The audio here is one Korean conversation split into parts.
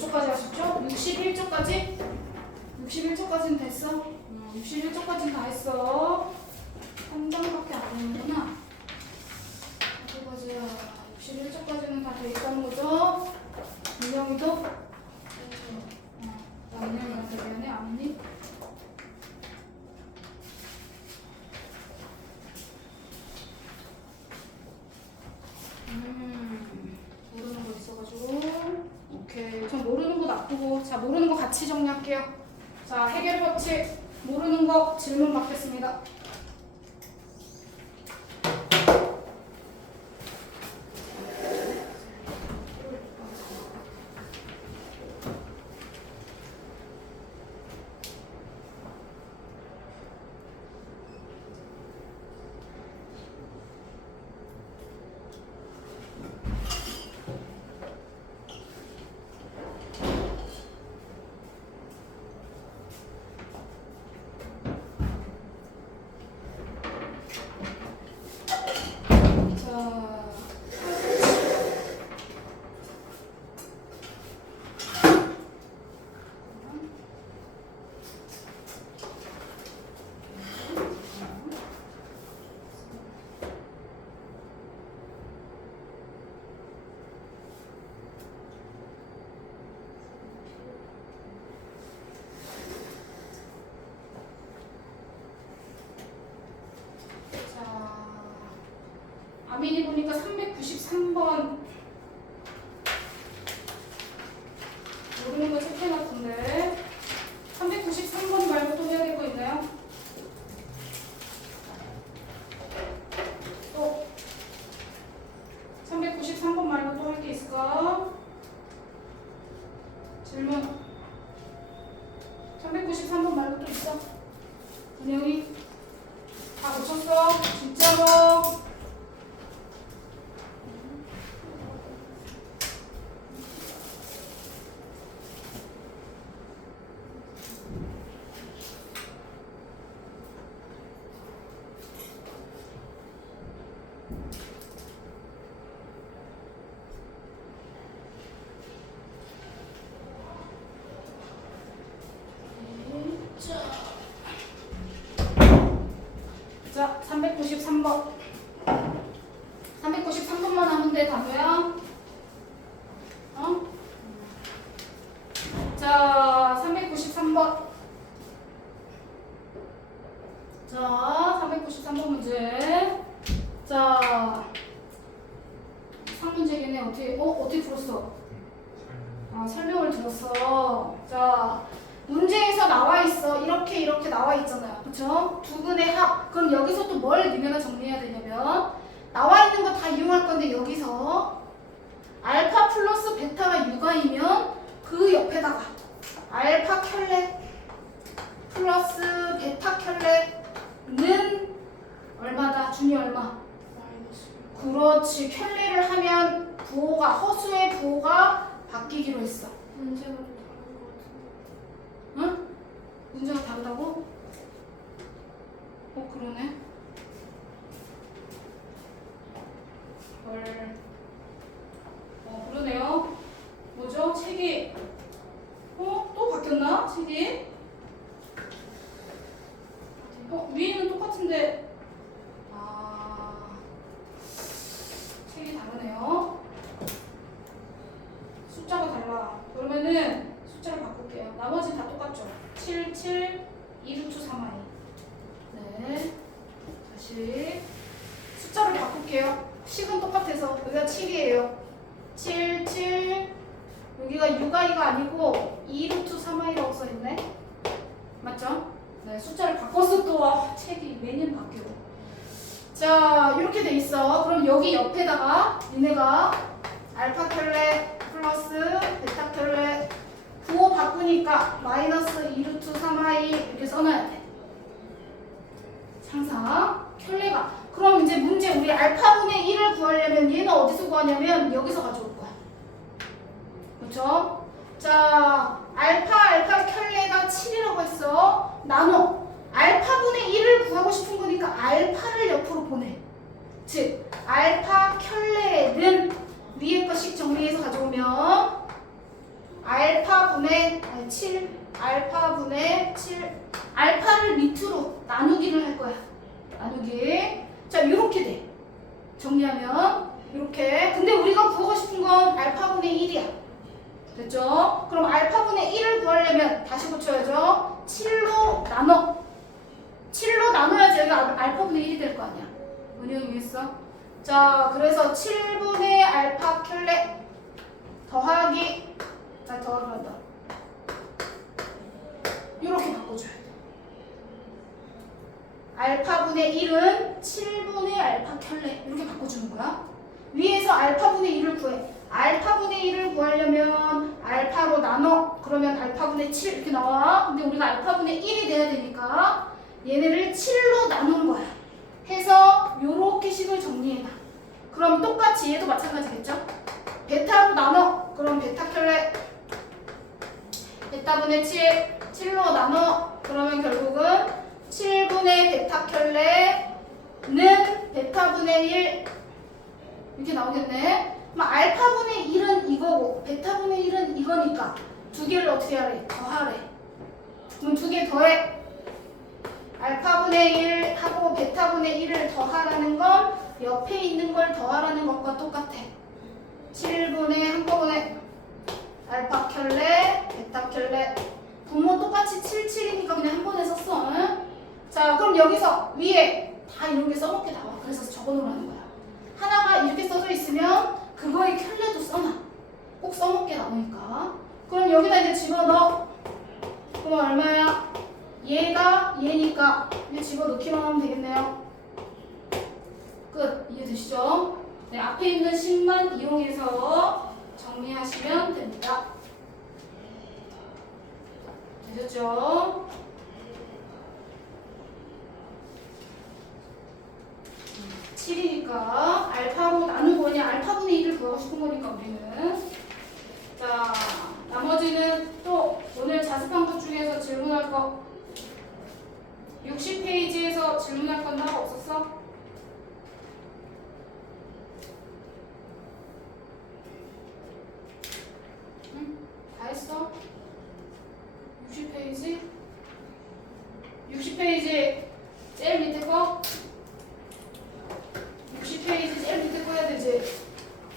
초까지 하셨죠? 61초까지? 61초까지는 됐어? 61초까지는 다 했어. 한 장밖에 안 되는구나. 어디 보자. 61초까지는 다 돼 있다는 거죠? 민영이도? 나 민영이한테 미안해. 아니니? 모르는 거 있어가지고. 오케이. 전 모르는 거 놔두고. 자, 모르는 거 같이 정리할게요. 자, 해결 법칙. 모르는 거 질문 받겠습니다. 아민이 보니까 393번 모르는 거 체크해놨던데 393번 말고 또 해야 될 거 있나요? 또 393번 말고 또 할 게 있을까? 질문 393번 말고 또 있어? 은영이 다 고쳤어? 진짜로? 자, 393번. 393번만 하면 돼, 단호야. 어? 자, 393번. 자, 393번 문제. 자, 3문제겠네. 어떻게 풀었어? 설명을 들었어. 자, 문제에서 나와 있어. 이렇게 나와 있잖아요. 그쵸? 두 근의 합. 그럼 여기서 또 뭘 넣으면 정리해야 되냐면 나와 있는 거 다 이용할 건데 여기서 알파 플러스 베타가 유가이면 그 옆에다가 알파 켤레 플러스 베타 켤레는 얼마다? 준이 얼마? 그렇지. 켤레를 하면 부호가 허수의 부호가 바뀌기로 했어. 문제가 좀 다른 것 같은데. 응? 문제가 다르다고? 그러네. 헐. 그러네요. 뭐죠? 책이 또 바뀌었나? 책이? 위에는 똑같은데 책이 다르네요. 숫자가 달라. 그러면은 숫자를 바꿀게요. 나머지 다 똑같죠? 7, 7, 2루트 3i. 네. 다시 숫자를 바꿀게요. 식은 똑같아서 여기가 7이에요. 7, 7. 여기가 6i가 아니고 2루트 3i라고 써있네. 맞죠? 네. 숫자를 바꿨어 또. 책이 매년 바뀌어. 자, 이렇게 돼 있어. 그럼 여기 옆에다가 니네가 알파 켤레 플러스 베타 켤레 부호 바꾸니까 마이너스 2루트 3i 이렇게 써놔야 돼. 항상 켤레가. 그럼 이제 문제 우리 알파분의 1을 구하려면 얘는 어디서 구하냐면 여기서 가져올 거야. 그렇죠? 자, 알파 켤레가 7이라고 했어. 나눠. 알파분의 1을 구하고 싶은 거니까 알파를 옆으로 보내. 즉 알파 켤레는 위에 거씩 정리해서 가져오면 알파분의 7 알파분의 7 알파를 밑으로 나누기를 할 거야. 나누기. 자, 이렇게 돼. 정리하면 이렇게. 근데 우리가 구하고 싶은 건 알파분의 1이야. 됐죠? 그럼 알파분의 1을 구하려면 다시 고쳐야죠. 7로 나눠. 7로 나눠야지 여기 알파분의 1이 될 거 아니야. 은영 이해했어? 자, 그래서 7분의 알파 켤레 더하기 더하기 한다. 이렇게 바꿔줘야 돼. 알파분의 1은 7분의 알파 켤레 이렇게 바꿔주는 거야. 위에서 알파분의 1을 구해. 알파분의 1을 구하려면 알파로 나눠. 그러면 알파분의 7 이렇게 나와. 근데 우리가 알파분의 1이 돼야 되니까 얘네를 7로 나눈 거야. 해서 요렇게 식을 정리해놔. 그럼 똑같이 얘도 마찬가지겠죠? 베타로 나눠. 그럼 베타 켤레 베타분의 7 7로 나눠. 그러면 결국은 7분의 베타 켤레는 베타분의 1 이렇게 나오겠네. 그럼 알파분의 1은 이거고 베타분의 1은 이거니까 두 개를 어떻게 하래? 더하래. 그럼 두 개 더해. 알파분의 1 하고 베타분의 1을 더하라는 건 옆에 있는 걸 더하라는 것과 똑같아. 7분의 한꺼번에 알파 켤레 베타 켤레 분모 똑같이 7, 7이니까 그냥 한 번에 썼어. 응? 자, 그럼 여기서 위에 다 이런 게 써먹게 나와. 그래서 적어놓으라는 거야. 하나가 이렇게 써져 있으면 그거의 켤레도 써놔. 꼭 써먹게 나오니까. 그럼 여기다 이제 집어넣어. 그럼 얼마야? 얘가 얘니까 이제 집어넣기만 하면 되겠네요. 끝. 이해되시죠? 네, 앞에 있는 식만 이용해서 정리하시면 됩니다. 되셨죠? (7이니까) 알파로 나누고 그냥 알파분의 1을 구하고 싶은 거니까 우리는. 자, 나머지는 또 오늘 자습한 것 중에서 질문할 거 60페이지에서 질문할 건 따로 없었어? 응? 다 했어? 60페이지? 60페이지 제일 밑에 거? 60페이지 제일 밑에 거 해야 되지?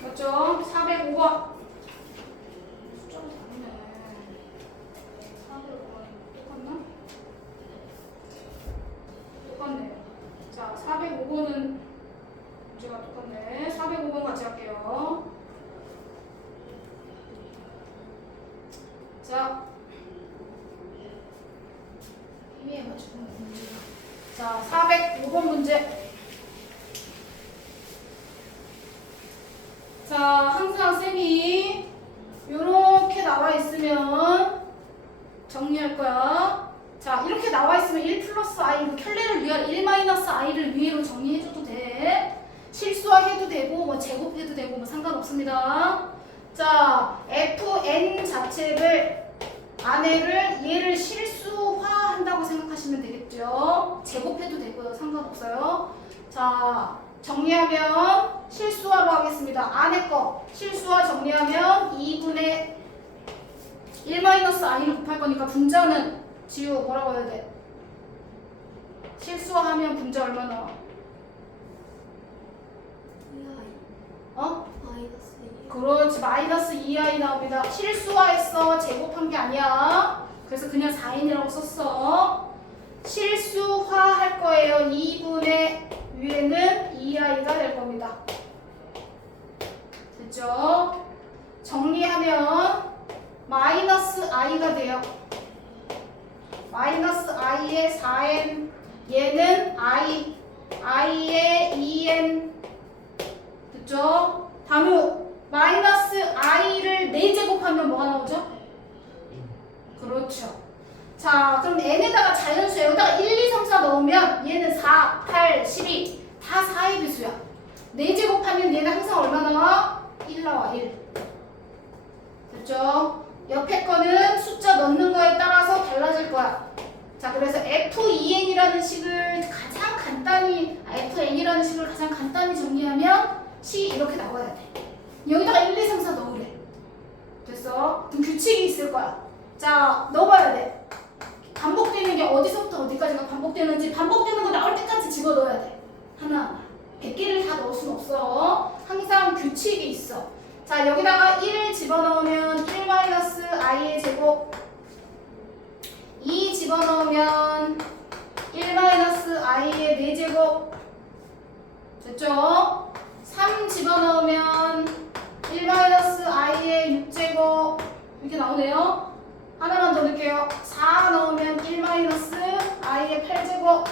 맞죠? 405번 숫자가 다르네. 405번 똑같나? 똑같네요. 자, 405번은 문제가 똑같네. 405번 같이 할게요. 자, 힘에 맞추는 문제. 자, 405번 문제. 자, 항상 쌤이 요렇게 나와 있으면 정리할 거야. 자, 이렇게 나와 있으면 1 플러스 i, 켤레를 위한 1 마이너스 i를 위로 정리해줘도 돼. 실수화해도 되고, 뭐 제곱해도 되고, 뭐 상관없습니다. 자, fn 자체를 안에를 얘를 실수화한다고 생각하시면 되겠죠. 제곱해도 되고요. 상관없어요. 자, 정리하면 실수화로 하겠습니다. 안에 거 실수화 정리하면 2분의 1-i를 곱할 거니까 분자는 지우 뭐라고 해야 돼? 실수화하면 분자 얼마 나와? 2i 어? 마이너스 2. 그렇지. 마이너스 2i 나옵니다. 실수화했어. 제곱한 게 아니야. 그래서 그냥 4n이라고 썼어. 실수화할 거예요. 2분의 위에는 2i가 될 겁니다. 됐죠? 정리하면 마이너스 i가 돼요. 마이너스 i의 4n 얘는 i의 2n 됐죠? 다음 마이너스 i를 4제곱하면 뭐가 나오죠? 그렇죠. 자, 그럼 n에다가 자연수 여기다가 1, 2, 3, 4 넣으면 얘는 4, 8, 12 다 4의 배수야. 4제곱하면 얘는 항상 얼마 나와? 1 나와. 1. 됐죠? 옆에 거는 숫자 넣는 거에 따라서 달라질 거야. 자, 그래서 f2n이라는 식을 가장 간단히 fn이라는 식을 가장 간단히 정리하면 식 이렇게 나와야 돼. 여기다가 1, 2, 3, 4 넣으래. 됐어? 됐어? 그럼 규칙이 있을 거야. 자, 넣어봐야 돼. 반복되는 게 어디서부터 어디까지가 반복되는지 반복되는 거 나올 때까지 집어넣어야 돼. 하나하나. 100개를 다 넣을 순 없어. 항상 규칙이 있어. 자, 여기다가 1 집어넣으면 1-i의 제곱. 2 집어넣으면 1-i의 4제곱. 됐죠? 3 집어넣으면 1-i의 6제곱. 이렇게 나오네요. 하나만 더 넣을게요. 4 넣으면 1-i의 8제곱.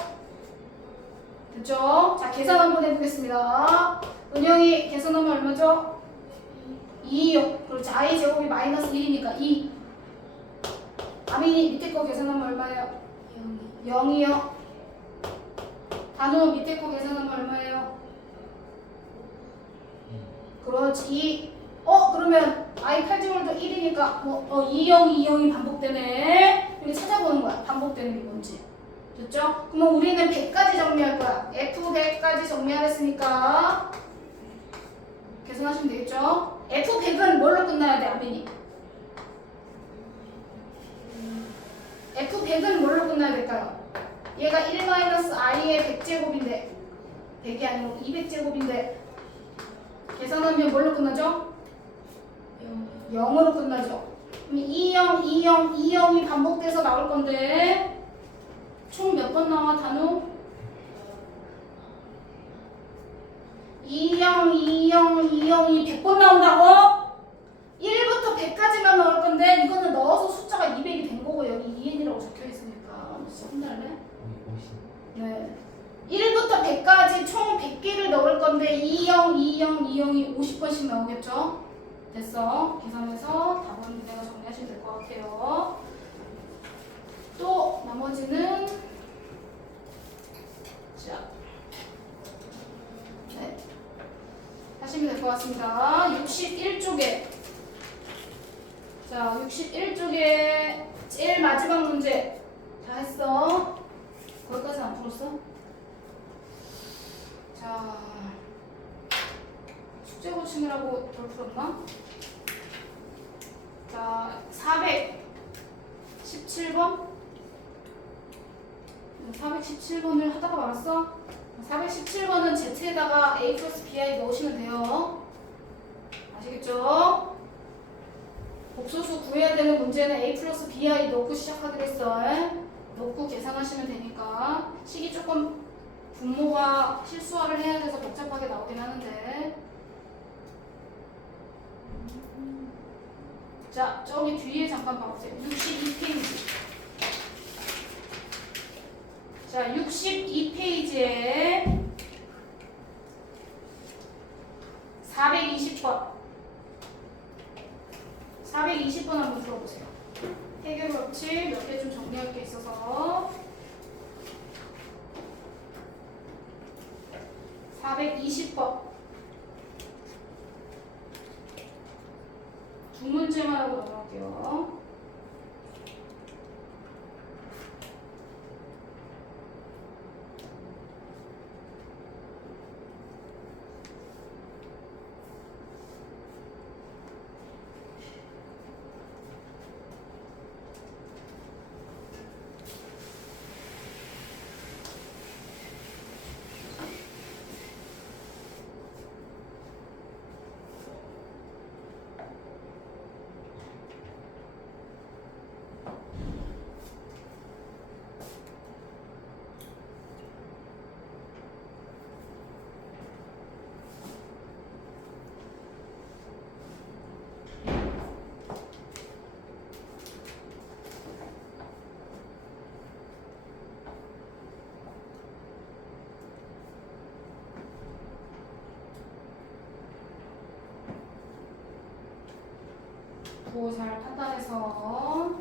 됐죠? 자, 계산 한번 해보겠습니다. 은영이 계산하면 얼마죠? 2요. 그렇지. i 제곱이 마이너스 1이니까 2. 아민이 밑에 거 계산하면 얼마예요? 0이요. 단우 밑에 거 계산하면 얼마예요? 그렇지. 2. 그러면 i 8제곱도 1이니까 20이 반복되네. 이렇게 찾아보는 거야. 반복되는 게 뭔지. 됐죠? 그러면 우리는 100까지 정리할 거야. F100까지 정리하겠으니까 계산하시면 되겠죠? F100은 뭘로 끝나야 돼, 아민이? F100은 뭘로 끝나야 될까요? 얘가 1-i의 100제곱인데 100이 아니고 200제곱인데 계산하면 뭘로 끝나죠? 0으로 끝나죠. 그럼 20이 반복돼서 나올 건데 총 몇 번 나와, 단우? 20이 100번 나온다고? 1부터 100까지만 나올 건데 이거는 넣어서 숫자가 200이 된 거고 여기 2n이라고 적혀 있으니까 진짜 혼날래? 네. 1부터 100까지 총 100개를 넣을 건데 20이 50번씩 나오겠죠? 됐어. 계산해서 답은 내가 정리하시면 될 것 같아요. 또 나머지는 자, 네. 하시면 될 것 같습니다. 61쪽에 자, 61쪽에 제일 마지막 문제 다 했어. 거기까지 안 풀었어? 자, 숙제 고침이라고 덜 풀었나? 자, 417번 417번을 하다가 말았어? 417번은 Z에다가 A 플러스 BI 넣으시면 돼요. 아시겠죠? 복소수 구해야 되는 문제는 A 플러스 BI 넣고 시작하기로 했어. 넣고 계산하시면 되니까. 식이 조금 분모가 실수화를 해야 돼서 복잡하게 나오긴 하는데. 자, 저기 뒤에 잠깐 봐보세요. 62페이지. 자, 62페이지에 420번. 420번 한번 들어보세요. 해결 법칙 몇 개 좀 정리할 게 있어서 420번 두 문제만 하고 넘어갈게요. 구호 잘 판단해서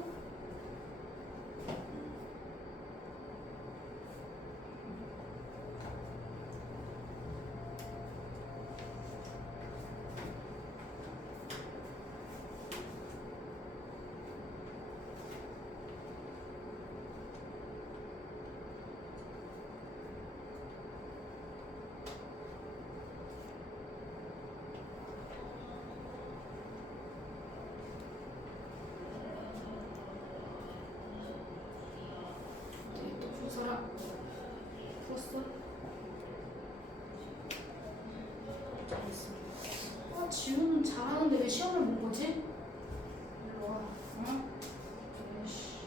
지우는 잘하는데 왜 시험을 본 거지? 일로 와. 응? 에이씨.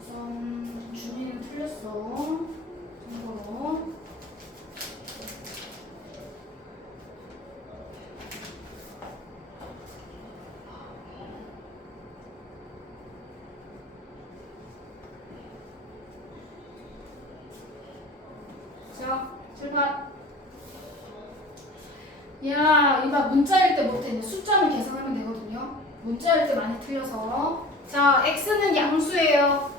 우선 준이는 틀렸어. 참고로. 자, 출발. 야, 이거 문자일 때 못해. 이제 숫자는 계산하면 되거든요. 문자일 때 많이 틀려서. 자, x는 양수예요.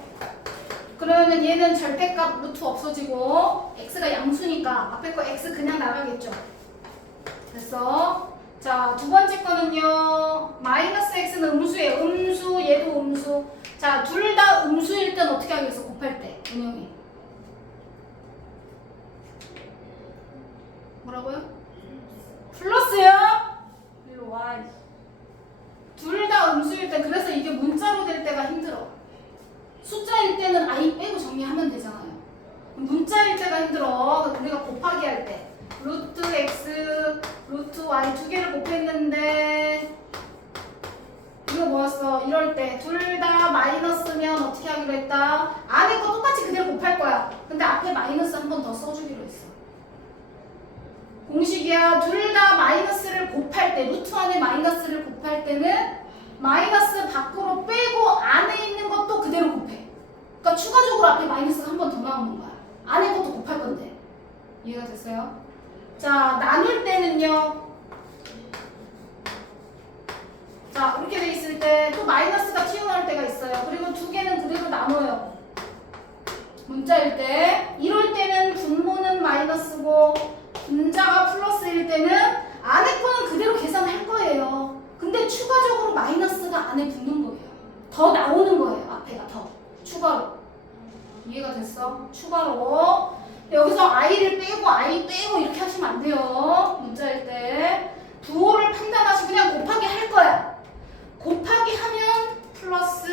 그러면 얘는 절대값 루트 없어지고 x가 양수니까 앞에 거 x 그냥 나가겠죠. 됐어. 자, 두 번째 거는요. 마이너스 x는 음수예요. 음수, 얘도 음수. 자, 둘 다 음수일 땐 어떻게 하겠어? 곱할 때. 은영이. 뭐라고요? 플러스요? 일로 와. 둘 다 음수일 때 그래서 이게 문자로 될 때가 힘들어. 숫자일 때는 i 빼고 정리하면 되잖아요. 문자일 때가 힘들어. 우리가 곱하기 할 때. 루트 x, 루트 y 두 개를 곱했는데 이거 뭐였어? 이럴 때 둘 다 마이너스면 어떻게 하기로 했다? 안에 거 똑같이 그대로 곱할 거야. 근데 앞에 마이너스 한 번 더 써주기로 했어. 공식이야. 둘 다 마이너스를 곱할 때, 루트 안에 마이너스를 곱할 때는 마이너스 밖으로 빼고 안에 있는 것도 그대로 곱해. 그러니까 추가적으로 앞에 마이너스가 한 번 더 나오는 거야. 안에 것도 곱할 건데. 이해가 됐어요? 자, 나눌 때는요. 자, 이렇게 돼 있을 때 또 마이너스가 튀어나올 때가 있어요. 그리고 두 개는 그대로 나눠요. 문자일 때. 이럴 때는 분모는 마이너스고 분자가 플러스일 때는 안에 거는 그대로 계산할 거예요. 근데 추가적으로 마이너스가 안에 붙는 거예요. 더 나오는 거예요. 앞에가 더. 추가로. 이해가 됐어? 추가로. 여기서 i를 빼고 i 빼고 이렇게 하시면 안 돼요. 문자일 때. 부호를 판단하시고 그냥 곱하기 할 거야. 곱하기 하면 플러스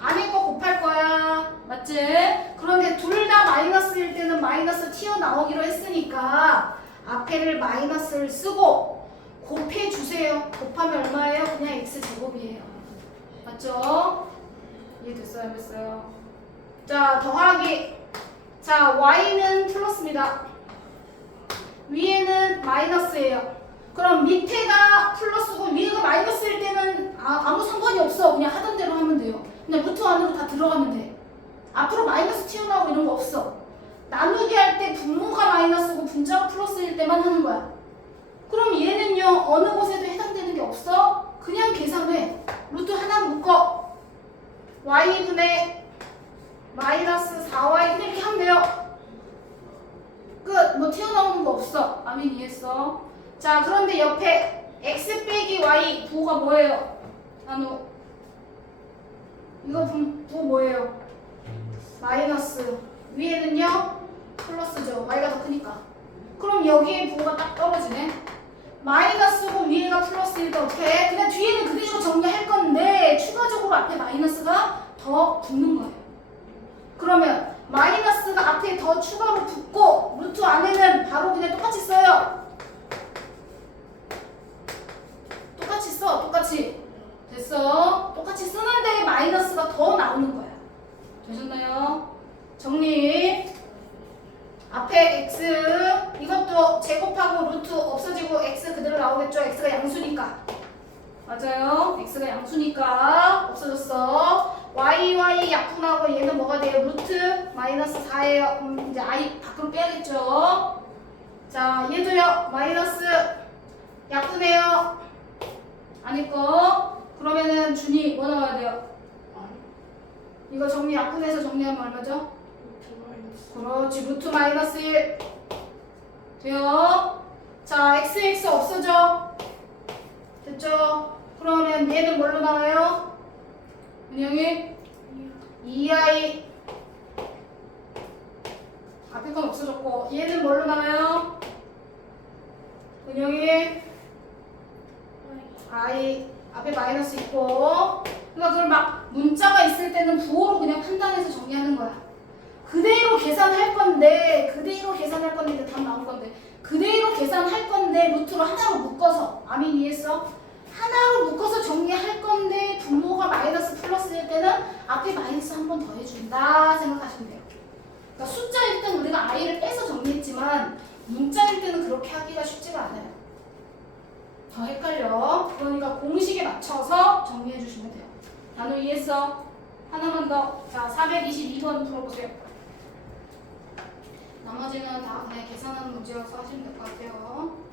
안에 거 곱할 거야. 맞지? 그런데 둘 다 마이너스일 때는 마이너스 튀어나오기로 했으니까 앞에를 마이너스를 쓰고 곱해주세요. 곱하면 얼마예요? 그냥 x제곱이에요. 맞죠? 이해됐어요? 안 됐어요? 자, 더하기. 자, y는 플러스입니다. 위에는 마이너스예요. 그럼 밑에가 플러스고 위에가 마이너스일 때는 아무 상관이 없어. 그냥 하던 대로 하면 돼요. 그냥 루트 안으로 다 들어가면 돼. 앞으로 마이너스 튀어나오고 이런 거 없어. 나누기 할 때 분모가 마이너스고 분자가 플러스일 때만 하는 거야. 그럼 얘는요, 어느 곳에도 해당되는 게 없어? 그냥 계산해. 루트 하나 묶어. y분의 마이너스 4y 이렇게 하면 돼요. 끝. 뭐 튀어나오는 거 없어. 아민 이해했어? 자, 그런데 옆에 x 빼기 y 부호가 뭐예요? 나누. 이거 부호 뭐예요? 마이너스. 위에는요? 플러스죠. y가 더 크니까. 그럼 여기에 부호가 딱 떨어지네. 마이너스고 위에가 플러스일 때 어떻게 해? 그냥 뒤에는 그대로 정리할 건데 추가적으로 앞에 마이너스가 더 붙는 거예요. 그러면 마이너스가 앞에 더 추가로 붙고 루트 안에는 바로 그냥 똑같이 써요. 똑같이 써. 똑같이. 됐어. 똑같이 쓰는데 마이너스가 더 나오는 거야. 되셨나요? 정리. 앞에 x 이것도 제곱하고 루트 없어지고 x 그대로 나오겠죠. x가 양수니까. 맞아요. x가 양수니까 없어졌어. y 약분하고 얘는 뭐가 돼요? 루트 마이너스 4예요. 이제 i 밖으로 빼야겠죠. 자, 얘도요. 마이너스 약분해요. 아닐 거. 그러면은 준이 뭐 나와야 돼요? 이거 정리 약분해서 정리하면 얼마죠? 그렇지. 루트 마이너스 1 돼요. 자, x 없어져. 됐죠? 그러면 얘는 뭘로 나와요? 은영이 2i 앞에 건 없어졌고 얘는 뭘로 나와요? 은영이 i 앞에 마이너스 있고. 그러니까 그걸 막 문자가 있을 때는 부호로 그냥 판단해서 정리하는 거야. 그대로 계산할 건데 이제 답 나온 건데 그대로 계산할 건데 루트로 하나로 묶어서 아민 이해했어? 하나로 묶어서 정리할 건데 분모가 마이너스 플러스일 때는 앞에 마이너스 한 번 더 해준다 생각하시면 돼요. 그러니까 숫자일 때는 우리가 i를 빼서 정리했지만 문자일 때는 그렇게 하기가 쉽지가 않아요. 더 헷갈려. 그러니까 공식에 맞춰서 정리해 주시면 돼요. 단어 이해했어? 하나만 더. 자, 422번 풀어보세요. 나머지는 다 그냥 계산하는 문제여서 하시면 될 것 같아요.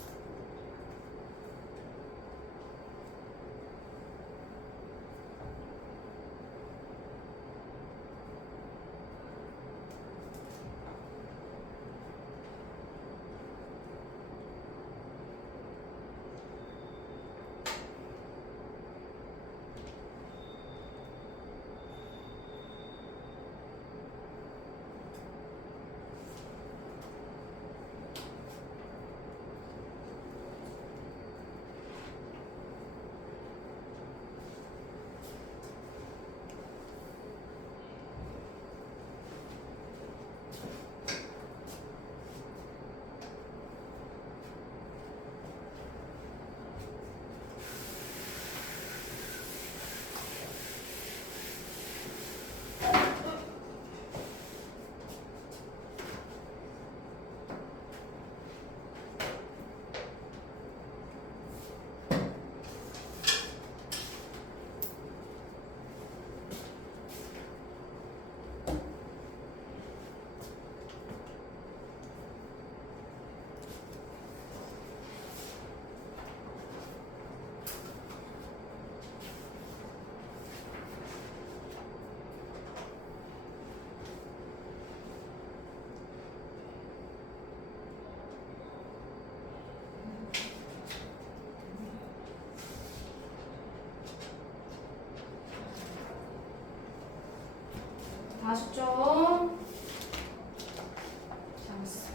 아쉽죠? 잘했어.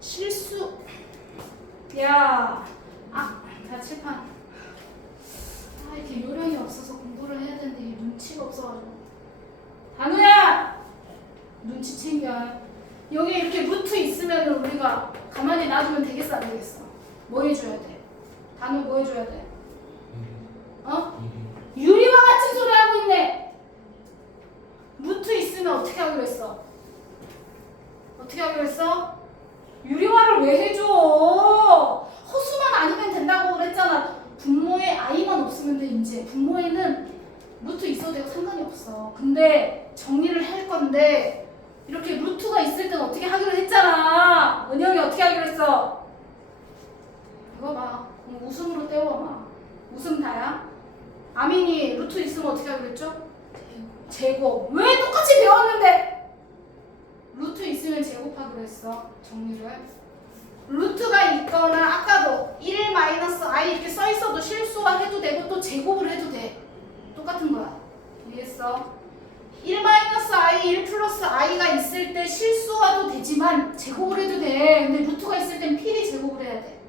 실수. 야, 다 칠판. 이렇게 요령이 없어서 공부를 해야 되는데 이게 눈치가 없어가지고. 단우야, 눈치 챙겨. 여기 이렇게 루트 있으면 우리가 가만히 놔두면 되겠어 안 되겠어? 뭐 해줘야 돼? 단우 뭐 해줘야 돼? 어? 유리와 같은 소리 하고 있네. 루트 있으면 어떻게 하기로 했어? 어떻게 하기로 했어? 유리화를 왜 해줘? 허수만 아니면 된다고 그랬잖아. 분모에 i만 없으면 돼. 이제 분모에는 루트 있어도 되고 상관이 없어. 근데 정리를 할 건데 이렇게 루트가 있을 땐 어떻게 하기로 했잖아. 은영이 어떻게 하기로 했어? 이거 봐. 웃음으로 때워봐. 웃음 다야. 아민이 루트 있으면 어떻게 하기로 했죠? 제곱. 왜 똑같이 배웠는데? 루트 있으면 제곱하기로 했어. 정리를. 루트가 있거나 아까도 1-i 이렇게 써있어도 실수화해도 되고 또 제곱을 해도 돼. 똑같은 거야. 이해했어? 1-i, 1 플러스 i가 있을 때 실수화도 되지만 제곱을 해도 돼. 근데 루트가 있을 땐 필히 제곱을 해야 돼.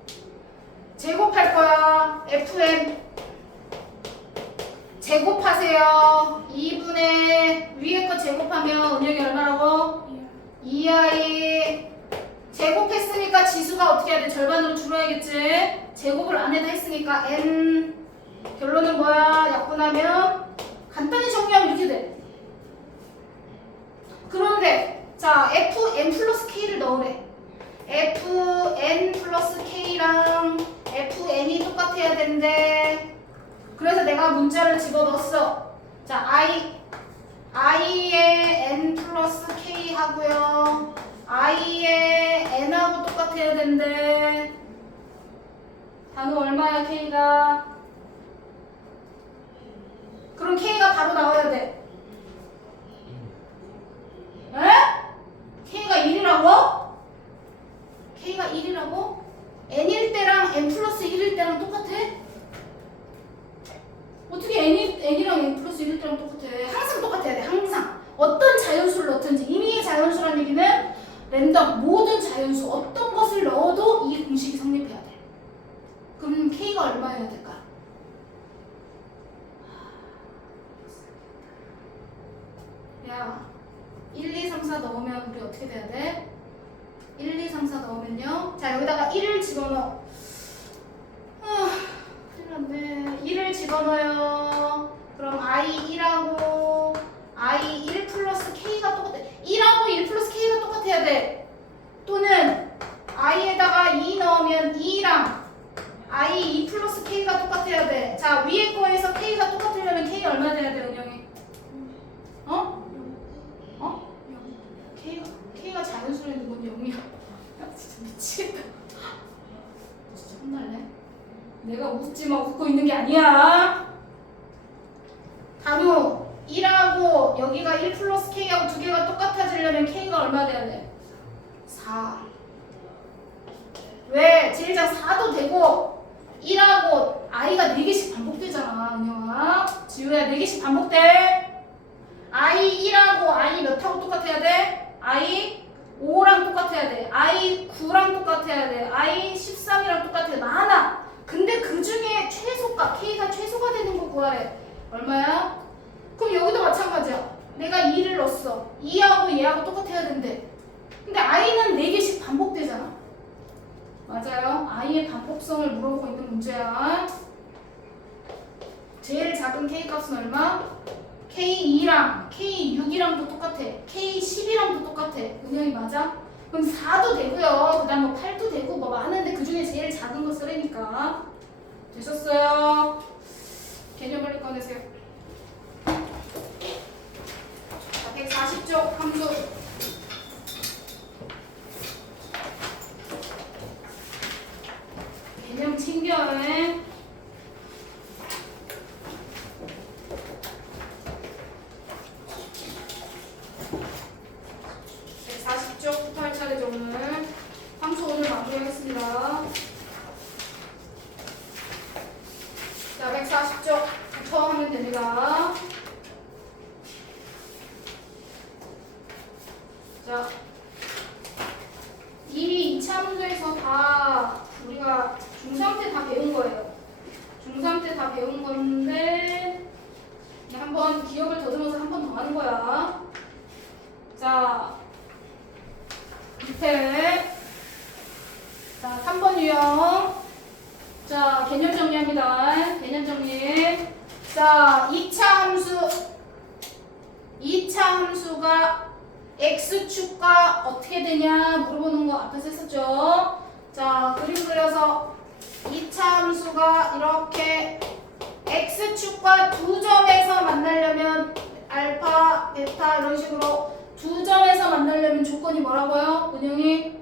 제곱할 거야. fn 제곱하세요. 2분의 위에 거 제곱하면 은영이 얼마라고? 2i 제곱했으니까 지수가 어떻게 해야 돼? 절반으로 줄어야겠지? 제곱을 안 해도 했으니까 n 결론은 뭐야? 약분하면 간단히 정리하면 이렇게 돼. 그런데 자 fn 플러스 k를 넣으래. fn 플러스 k랑 fn이 똑같아야 된대. 그래서 내가 문자를 집어넣었어. 자 i의 n 플러스 k 하고요. i의 n하고 똑같아야 된대. 단어 얼마야 k가? 그럼 k가 바로 나와야 돼. 에? k가 1이라고? k가 1이라고? n일 때랑 n 플러스 1일 때랑 똑같아? 어떻게 n이랑 n 플러스 1일 때랑 똑같아? 항상 똑같아야 돼. 항상. 어떤 자연수를 넣든지. 이미의 자연수라는 얘기는 랜덤 모든 자연수 어떤 것을 넣어도 이 공식이 성립해야 돼. 그럼 K가 얼마여야 될까? 야 1, 2, 3, 4 넣으면 우리 어떻게 돼야 돼? 1, 2, 3, 4 넣으면요. 자 여기다가 1을 집어넣어. 큰일 났네. 1을 집어넣어요. 그럼 I1하고 I1 플러스 K가 똑같아. 1하고 1 플러스 K가 똑같아야 돼. 또는 I에다가 2 넣으면 2랑 I2 플러스 K가 똑같아야 돼. 자 위에 거에서 K가 똑같으려면 K 얼마 돼야 돼 은영이? 어? 어? K가 자연수라는 건 0이야. 야 진짜 미치겠다. 진짜 혼날래? 내가 웃지만 웃고 있는 게 아니야. 단우 1하고 여기가 1 플러스 K하고 두 개가 똑같아지려면 K가 얼마 돼야 돼? 4. 왜? 제일장 4도 되고 1하고 I가 4개씩 반복되잖아 은영아. 지우야 4개씩 반복돼. I 1하고 I 몇하고 똑같아야 돼? I 5랑 똑같아야 돼. I 9랑 똑같아야 돼. I 13이랑 똑같아야 돼. 많아. 근데 그 중에 최소가 K가 최소가 되는 거 구하래. 얼마야? 그럼 여기도 마찬가지야. 내가 2를 넣었어. 2하고 얘하고 똑같아야 된대. 근데 I는 4개씩 반복되잖아. 맞아요. I의 반복성을 물어보고 있는 문제야. 제일 작은 K 값은 얼마? K2랑 K6이랑도 똑같아. K10이랑도 똑같아. 은영이 맞아? 그럼 4도 되고요. 그 다음 뭐 8도 되고 뭐 많은데 그 중에 제일 작은 거 쓰라니까. 되셨어요? 개념 빨리 꺼내세요. 자, 140쪽 함수. 개념 챙겨요. 140쪽부터 할 차례죠 오늘. 함수 오늘 마무리하겠습니다. 자, 140쪽부터 하면 됩니다. 자, 이 2차 함수에서 다 우리가 중3 때 다 배운 거예요. 중3 때 다 배운 건데 한번 기억을 더듬어서 한 번 더 하는 거야. 자, 밑에 자 3번 유형. 자 개념 정리합니다. 개념 정리. 자 2차 함수가 x축과 어떻게 되냐 물어보는 거 앞에서 했었죠. 자 그림 그려서 2차 함수가 이렇게 x축과 두 점에서 만나려면 알파, 베타 이런 식으로 두 점에서 만나려면 조건이 뭐라고요? 은영이?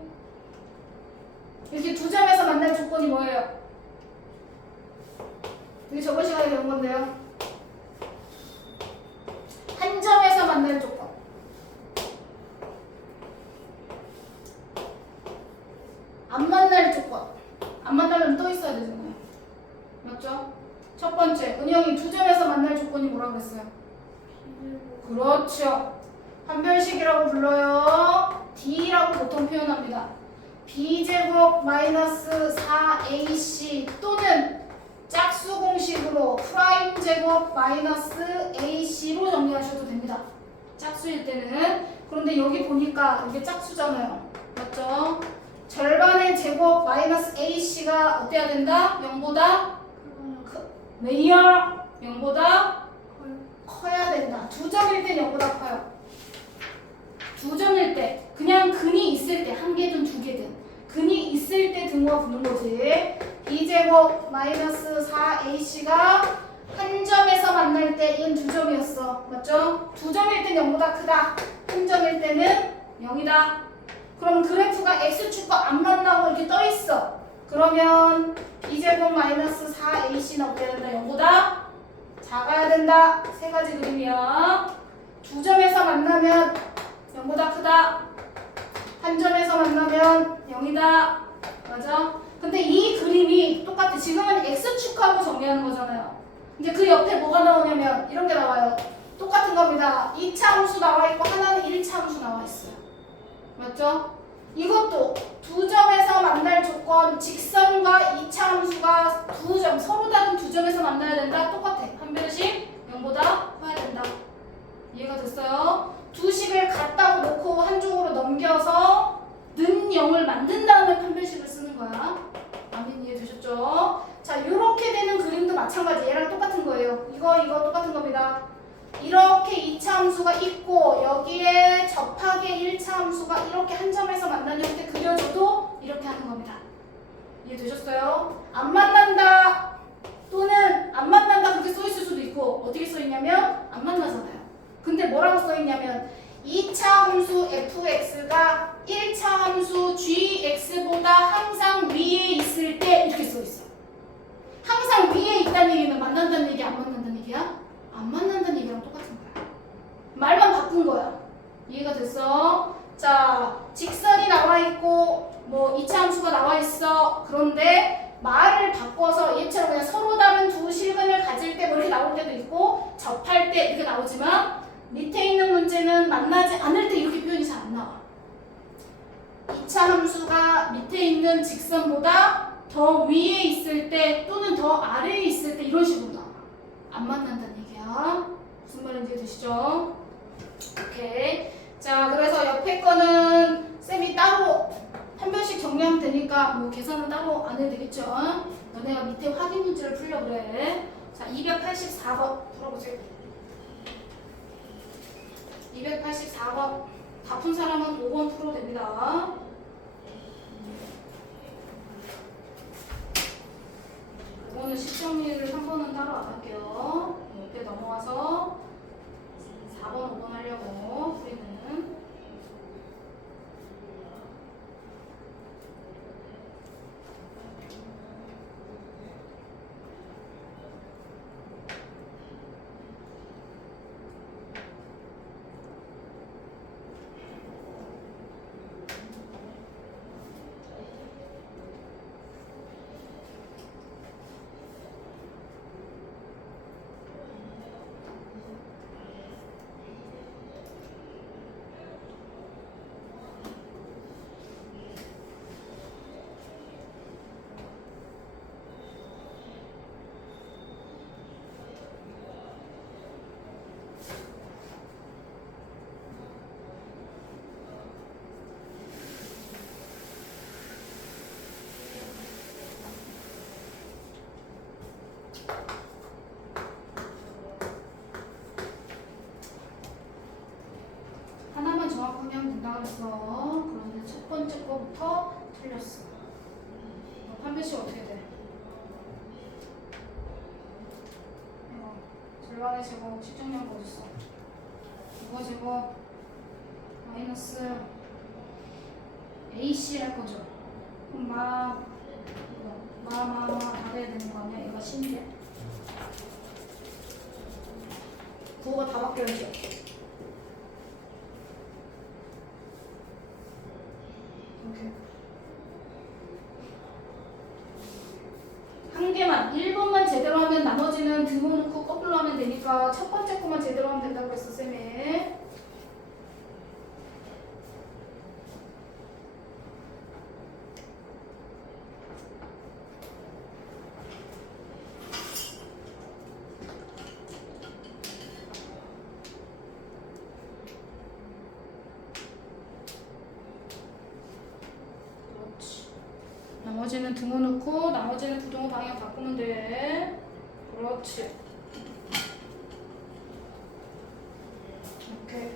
이렇게 두 점에서 만날 조건이 뭐예요? 이게 저번 시간에 배운 건데요. 한 점에서 만날 조건. 안 만날 조건. 안 만나려면 또 있어야 되잖아요. 맞죠? 첫 번째, 은영이 두 점에서 만날 조건이 뭐라고 그랬어요? 그렇죠. 한별식이라고 불러요. D라고 보통 표현합니다. B제곱 마이너스 4AC 또는 짝수 공식으로 프라임 제곱 마이너스 AC로 정리하셔도 됩니다. 짝수일 때는. 그런데 여기 보니까 이게 짝수잖아요. 맞죠? 절반의 제곱 마이너스 AC가 어때야 된다? 0보다? 왜요? 0보다? 커야 된다. 두 점일 때 0보다 커요. 두 점일 때 그냥 근이 있을 때 한 개든 두 개든 근이 있을 때 등호가 붙는 거지. B제곱 마이너스 4AC가 한 점에서 만날 때 얘는 두 점이었어. 맞죠? 두 점일 때 0보다 크다. 한 점일 때는 0이다. 그럼 그래프가 X축과 안 만나고 이렇게 떠 있어. 그러면 B제곱 마이너스 4AC는 어때야 된다? 0보다 작아야 된다. 세 가지 그림이야. 두 점에서 만나면 0보다 크다. 한 점에서 만나면 0이다. 맞아? 근데 이 그림이 똑같아. 지금은 X축하고 정리하는 거잖아요. 이제 그 옆에 뭐가 나오냐면 이런 게 나와요. 똑같은 겁니다. 2차 함수 나와 있고 하나는 1차 함수 나와 있어요. 맞죠? 이것도 두 점에서 만날 조건, 직선과 이차 함수가 두 점, 서로 다른 두 점에서 만나야 된다. 똑같아. 판별식 0보다 커야 된다. 이해가 됐어요? 두 식을 같다고 놓고 한쪽으로 넘겨서 는 0을 만든 다음에 판별식을 쓰는 거야. 아민 이해되셨죠? 자, 이렇게 되는 그림도 마찬가지. 얘랑 똑같은 거예요. 이거 똑같은 겁니다. 이렇게 2차 함수가 있고 여기에 접하게 1차 함수가 이렇게 한 점에서 만나는 형태 그려줘도 이렇게 하는 겁니다. 이해되셨어요? 안 만난다 또는 안 만난다 그렇게 써있을 수도 있고 어떻게 써있냐면 안 만나잖아요. 근데 뭐라고 써있냐면 2차 함수 fx가 1차 함수 gx보다 항상 위에 있을 때 이렇게 써있어. 항상 위에 있다는 얘기는 만난다는 얘기 안 만난다는 얘기야? 안 만난다는 얘기랑 똑같은 거야. 말만 바꾼 거야. 이해가 됐어? 자, 직선이 나와 있고 뭐 2차 함수가 나와 있어. 그런데 말을 바꿔서 얘처럼 그냥 서로 다른 두 실근을 가질 때 뭐 이렇게 나올 때도 있고 접할 때 이렇게 나오지만 밑에 있는 문제는 만나지 않을 때 이렇게 표현이 잘 안 나와. 2차 함수가 밑에 있는 직선보다 더 위에 있을 때 또는 더 아래에 있을 때 이런 식으로 나와. 안 만난다는 얘기야. 무슨 말인지 되시죠? 오케이. 자, 그래서 옆에 거는 쌤이 따로 한 번씩 정리하면 되니까 뭐 계산은 따로 안 해도 되겠죠? 너네가 밑에 확인 문제를 풀려 그래. 자, 284번 풀어보세요. 284번 다 푼 사람은 5번 풀어도 됩니다. 이거는 식정리를 3번은 따로 안 할게요. 옆에 넘어와서 4번, 5번 하려고 우리는 하나만 정확하게 하면 된다 그랬어. 그런데 첫 번째 거부터 틀렸어. 판별식 어떻게 돼? 이거 절반의 제곱 식정량 어딨어? 이거 제곱 마이너스 AC 할 거죠? 그럼 다 돼야 되는 거 아니야? 얘가 10인데 구호가 다 바뀌어야지. 한 개만 1번만 제대로 하면 나머지는 등호놓고 거꾸로 하면 되니까 첫 번째 거만 제대로 하면 된다고 했어 쌤이. 나머지는 등호 넣고 나머지는 부등호 방향 바꾸면 돼. 그렇지. 오케이.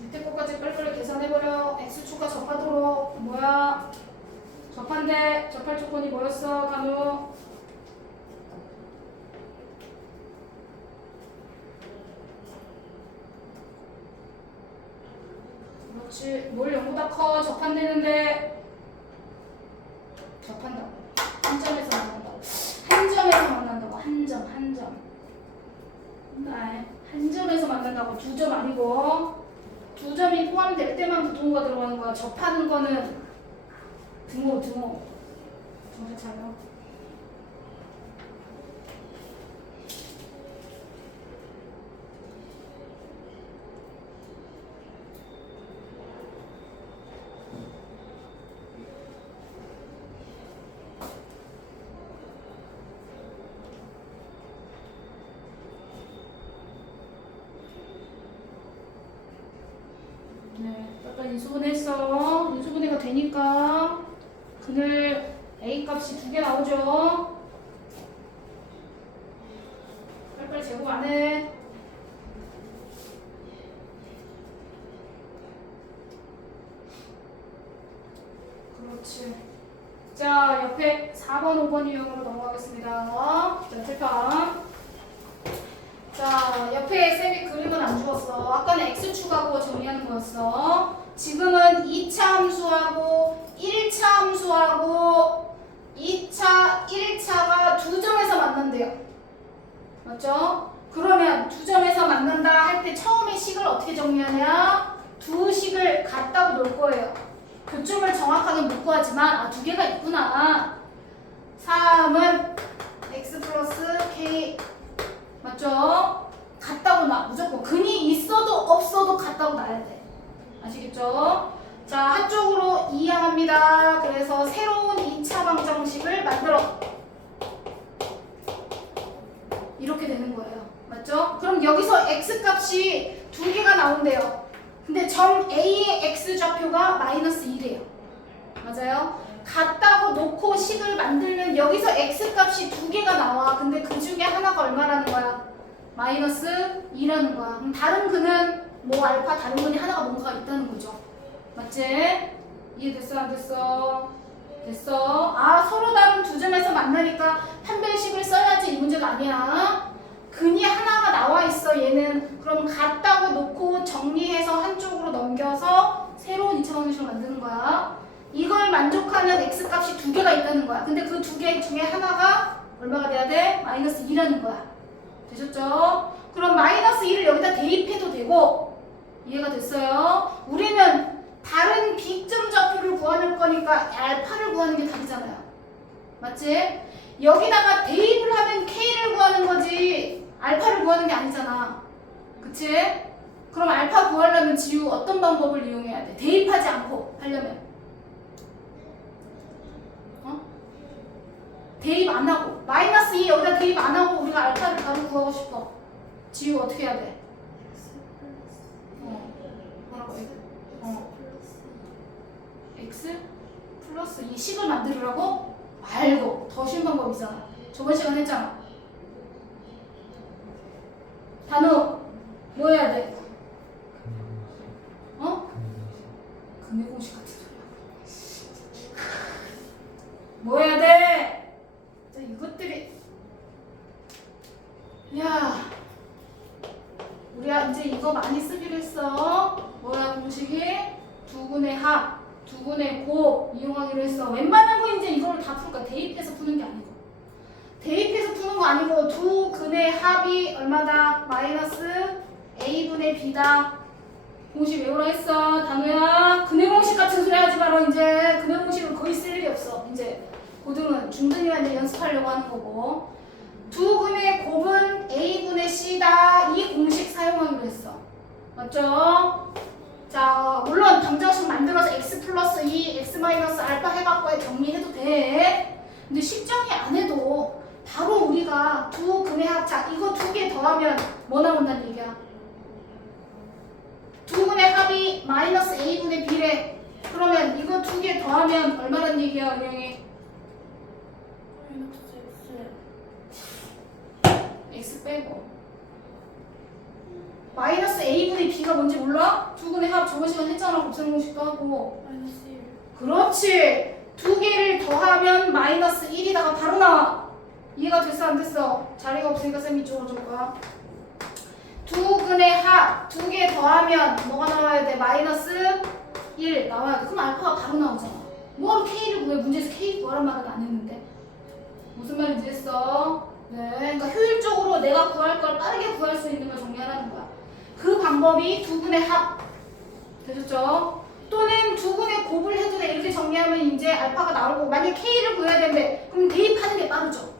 밑에 거까지 빨리빨리 계산해버려. x축과 접하도록. 뭐야? 접한데 접할 조건이 뭐였어 단우? 그렇지. 뭘 0보다 커 접한다는데 접한다고. 한 점에서 만난다고. 한 점에서 만난다고. 한 점. 한 점에서 만난다고. 두 점 아니고 두 점이 포함될 때만 부등호가 들어가는 거야. 접하는 거는 등호. 정신 차려. 어떤 인수분해했어. 인수분해가 되니까 그늘 A 값이 2개 나오죠. 빨리빨리 제곱 안 해. 그렇지. 자, 옆에 4번, 5번 유형으로 넘어가겠습니다. 자, 필판. 자, 옆에 쌤이 그림은 안 주었어. 아까는 x축하고 정리하는 거였어. 지금은 2차 함수하고 1차 함수하고 2차, 1차가 두 점에서 만난대요. 맞죠? 그러면 두 점에서 만난다 할 때 처음에 식을 어떻게 정리하냐? 두 식을 같다고 놓을 거예요. 교점을 정확하게 못 구하지만 두 개가 있구나. 3은 x 플러스 k 맞죠? 같다고 놔. 무조건 근이 있어도 없어도 같다고 놔야 돼. 아시겠죠? 자, 한쪽으로 이항합니다. 그래서 새로운 2차 방정식을 만들어. 이렇게 되는 거예요. 맞죠? 그럼 여기서 x값이 2개가 나온대요. 근데 점 A의 x좌표가 마이너스 1이에요. 맞아요? 같다고 놓고 식을 만들면 여기서 x값이 2개가 나와. 근데 그 중에 하나가 얼마라는 거야? 마이너스 2라는 거야. 그럼 다른 근은 뭐 알파 다른 근이 하나가 뭔가가 있다는 거죠. 맞지? 이해됐어? 안 됐어? 됐어? 서로 다른 두 점에서 만나니까 판별식을 써야지 이 문제가 아니야. 근이 하나가 나와 있어 얘는. 그럼 같다고 놓고 정리해서 한쪽으로 넘겨서 새로운 2차 방정식을 만드는 거야. 이걸 만족하는 x값이 2개가 있다는 거야. 근데 그 2개 중에 하나가 얼마가 돼야 돼? 마이너스 2라는 거야. 되셨죠? 그럼 마이너스 2를 여기다 대입해도 되고. 이해가 됐어요? 우리는 다른 B점 좌표를 구하는 거니까 알파를 구하는 게 답이잖아요. 맞지? 여기다가 대입을 하면 K를 구하는 거지 알파를 구하는 게 아니잖아. 그치? 그럼 알파 구하려면 지우 어떤 방법을 이용해야 돼? 대입하지 않고 하려면 대입 안 하고 마이너스 2 여기다 대입 안 하고 우리가 알파를 바로 구하고 싶어. 지우 어떻게 해야 돼? 뭐라고 해? x 플러스 2 식을 만들으라고? 말고 더 쉬운 방법이잖아. 저번 시간 했잖아. 단우 뭐 해야 돼? 근해 공식 같은 소리야. 뭐 해야 돼? 자, 이것들이 야 우리가 이제 이거 많이 쓰기로 했어. 뭐야 공식이? 두근의 합, 두근의 곱 이용하기로 했어. 웬만한 거 이제 이거를 다 풀 거야. 대입해서 푸는 게 아니고. 대입해서 푸는 거 아니고 두 근의 합이 얼마다? 마이너스 a분의 b다. 공식 외우라 했어. 단우야. 근의 공식 같은 소리 하지 마라. 이제 근의 공식은 거의 쓸 일이 없어. 이제 고등은 중등이만 이제 연습하려고 하는 거고. 두 근의 곱은 a분의 c다. 이 공식 사용하기로 했어. 맞죠? 자, 물론 방정식 만들어서 x 플러스 2, x 마이너스 알파 해갖고 정리해도 돼. 근데 실정이 안 해도 바로 우리가 두 근의 합, 자, 이거 2개 더하면 뭐 나온다는 얘기야? 두 근의 합이 마이너스 a분의 b래. 그러면 이거 2개 더하면 얼마란 얘기야, 은영이? x 빼고. 마이너스 a분의 b가 뭔지 몰라? 두 근의 합 저번 시간 했잖아. 곱셈 공식도 하고. 마이너스 1. 그렇지. 2개를 더하면 마이너스 1이다가 바로 나와. 이해가 됐어 안 됐어? 자리가 없으니까 쌤이 이쪽으로 줄 거야. 두 근의 합 2개 더하면 뭐가 나와야 돼? 마이너스 1 나와야 돼. 그럼 알파가 바로 나오잖아. 뭐하러 K를 구해? 문제에서 K 구하란 말은 안 했는데. 무슨 말인지 했어? 네, 그러니까 효율적으로 내가 구할 걸 빠르게 구할 수 있는 걸 정리하라는 거야. 그 방법이 두 근의 합. 되셨죠? 또는 두 근의 곱을 해도 돼. 이렇게 정리하면 이제 알파가 나오고, 만약에 K를 구해야 되는데 그럼 대입하는 게 빠르죠.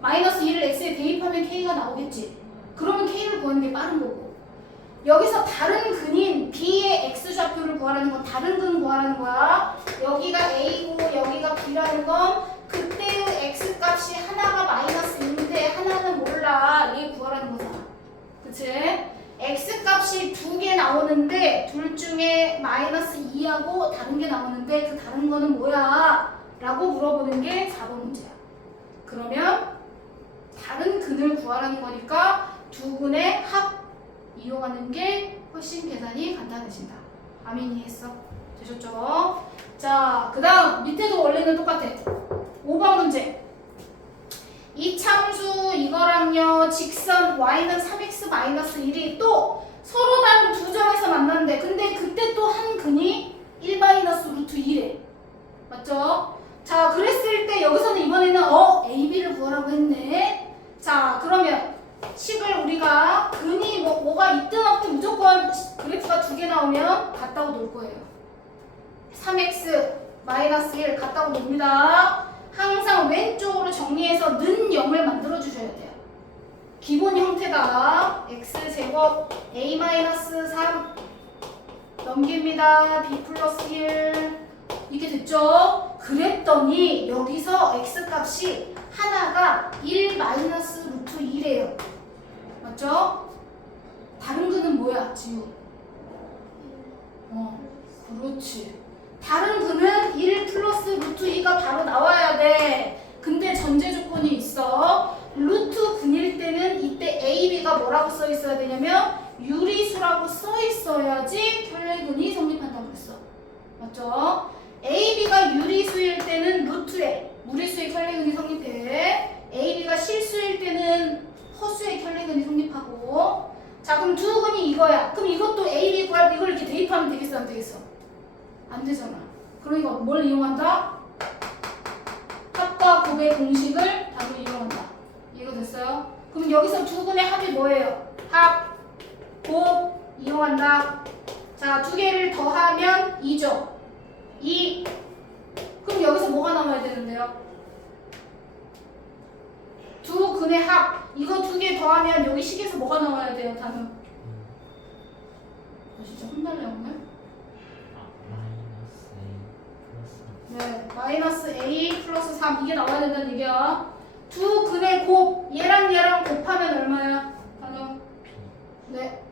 마이너스 2를 x에 대입하면 K가 나오겠지. 그러면 K를 구하는 게 빠른 거고. 여기서 다른 근인 B의 x좌표를 구하라는 건 다른 근 구하라는 거야. 여기가 A고 여기가 B라는 건 그때의 x값이 하나가 마이너스 2인데 하나는 몰라. 얘 구하라는 거잖아. 그치? x값이 2개 나와. 나오는데 둘 중에 마이너스 2하고 다른 게 나오는데 그 다른 거는 뭐야? 라고 물어보는 게 4번 문제야. 그러면 다른 근을 구하라는 거니까 두 근의 합 이용하는 게 훨씬 계산이 간단해진다. 아민 이해했어? 되셨죠? 자, 그 다음 밑에도 원래는 똑같아. 5번 문제. 이 참수 이거랑요 직선 y는 3x-1이 또 서로 다른 두 점에서 만났는데 근데 그때 또 한 근이 1-√2래. 맞죠? 자, 그랬을 때 여기서는 이번에는 AB를 구하라고 했네. 자, 그러면 식을 우리가 근이 뭐가 있든 없든 무조건 그래프가 두 개 나오면 같다고 놓을 거예요. 3x-1 같다고 놉니다. 항상 왼쪽으로 정리해서 는 0을 만들어 주셔야 돼요. 기본 형태가 x제곱 a-3 넘깁니다. b 플러스 1 이게 됐죠? 그랬더니 여기서 x 값이 하나가 1-√2래요. 맞죠? 다른 근은 뭐야, 지우? 그렇지. 다른 근은 1+√2가 바로 나와야 돼. 근데 전제 조건이 있어. 루트 근일 때는 이때 AB가 뭐라고 써 있어야 되냐면 유리수라고 써 있어야지 혈례근이 성립한다고 그랬어. 맞죠? AB가 유리수일 때는 루트에 무리수의 혈례근이 성립해. AB가 실수일 때는 허수의 혈례근이 성립하고. 자, 그럼 두 근이 이거야. 그럼 이것도 AB 구할 때 이걸 이렇게 대입하면 되겠어, 안 되겠어? 안 되잖아. 그러니까 뭘 이용한다? 합과 곱의 공식을 답을 이용한다. 이해가 됐어요? 그럼 여기서 두 근의 합이 뭐예요? 합, 곱 이용한다. 자, 두 개를 더하면 2죠. 2. 그럼 여기서 뭐가 나와야 되는데요? 두 근의 합. 이거 두 개 더하면 여기 식에서 뭐가 나와야 돼요, 단은? 진짜 혼날래 오늘? 네, -a 플러스 3 이게 나와야 된다는 얘기야. 두 근의 곱 얘랑 얘랑 곱하면 얼마야? 단어? 네,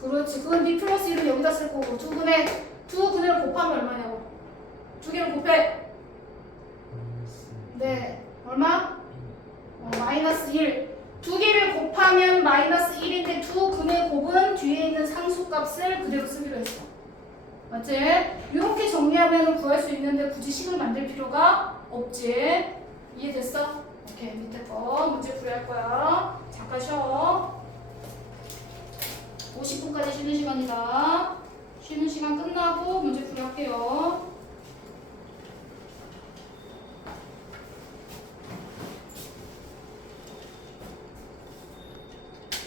그렇지. 그건 b 플러스 1을 여기다 쓸 거고 두 근을 곱하면 얼마냐고? 두 개를 곱해. 네, 얼마? -1. 두 개를 곱하면 -1인데 두 근의 곱은 뒤에 있는 상수값을 그대로 쓰기로 했어. 맞지? 이렇게 정리하면 구할 수 있는데 굳이 식을 만들 필요가 없지. 이해됐어? 오케이, 밑에 거 문제 풀이할 거야. 잠깐 쉬어. 50분까지 쉬는 시간이다. 쉬는 시간 끝나고 문제 풀이할게요.